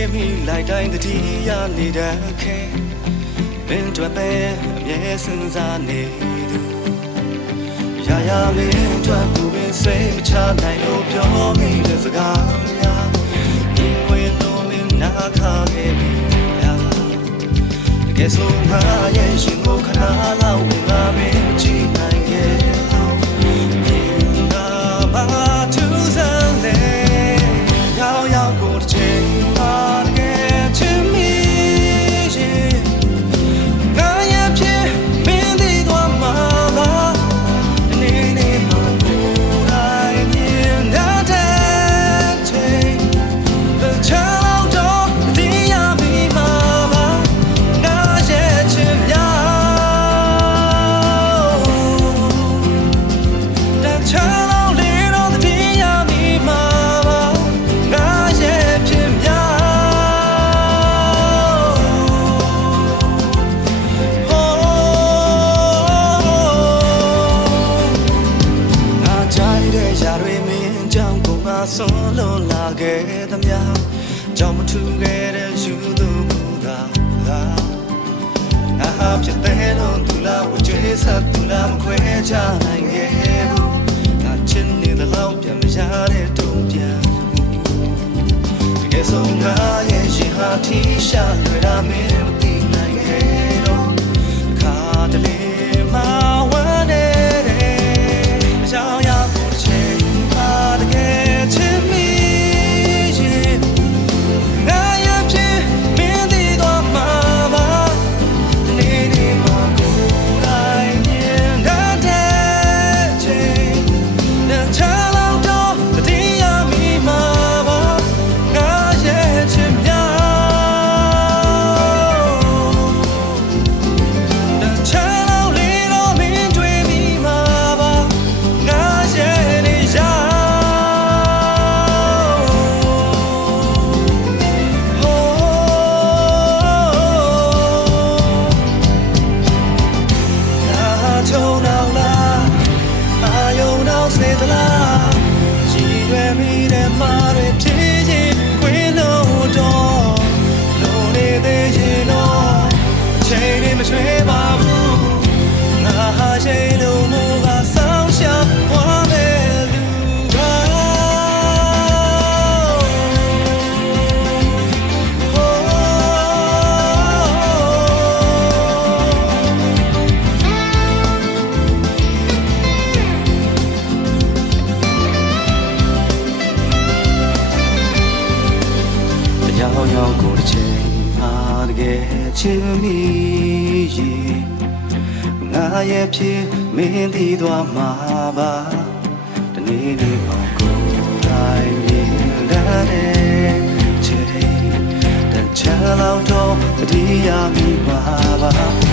တွေ့မိလိုက်တိုင်းတတိယနေတဲ့ခဲပင်တွယ်ပဲအမြဲစဉ်းစားနေသူရာရာမင်းတို့ဘူပင်စိတ်မချနိုင်လို့ပြောမိတဲ့စကားများဒီဝင်လို့မင်းနာခါခဲ့ပြီတကယ်ဆိုငါရဲ့ရှင်ကိုခဏလောက်ဝင်လာမင်းကြည့်နိုင်ခဲ့တော့ဒီနာဘာသူစံလေရောက်ကိုတစ်ချိန်ပါတကယ်ချစ်မိရဲ့ငါရဲ့ဖြစ်မင်းဒီတော့မှာပါဒီနေ့မှကိုယ်တိုင်မြင်တဲ့ချိန်The childတော့ဒီရမိမှာပါငါရဲ့ချစ်များThe childလေးတော့ဒီရမိမှာပါငါရဲ့ဖြစ်များငါကြိုက်တဲ့ຢာတွေမင်းကြောင့်ကိုငါဆွလို့လာခဲ့သမျှကြောင့်မထူခဲ့တဲ့ယူသူမူတာလားငါဟာဖြစ်တဲ့လို့သူလားဝကြွေးဆက်သူလားမခွဲခြားနိုင်ခဲ့ဘူးငါချစ်နေတဲ့လောက်ပြန်မရတဲ့တုံးပြန်တကယ်ဆုံးငါရဲ့ရှင်ဟာထီးရှာလွယ်တာမင်းမသိနိုင်ခဲ့တော့ခါတလေမှဝမ်းနေတယ်အကြောင်းရဖို့ချိန်ပါတကယ်ချစ်မိရဲ့ငါရဲ့ဖြစ်မင်းဒီတော့မှာပါဒီနေ့မှကိုယ်တိုင်မြင်တဲ့ချိန်နဲ့ချလောက်တော့ဒီရမိမှာပါငါရဲ့ချစ်များနဲ့ချလောက်လေးတော့မင်းတွေ့မိမှာပါငါရဲ့နေရချုံနောက်လားအာယုံနောက်စေသလားရည်ရွယ်မိတဲ့မာတွေဖြည်းချင်းခွင်းလို့တော့လိုနေသေးရင်တော့အချိန်တွေမရွှေပါဘူးငါဟာချိန်လုံးမို့ကဆောင်းရှာဝါမဲ့လူပါရောက်ကိုတစ်ချိန်အားတကယ်ချစ်မိရဲ့ငါရဲ့ဖြစ်မင်းသိသွားမှာပါဒီနေ့မှကိုယ်တိုင်မြင်တဲ့ချိန်တချလောက်တော့တတိယမိမှာပါ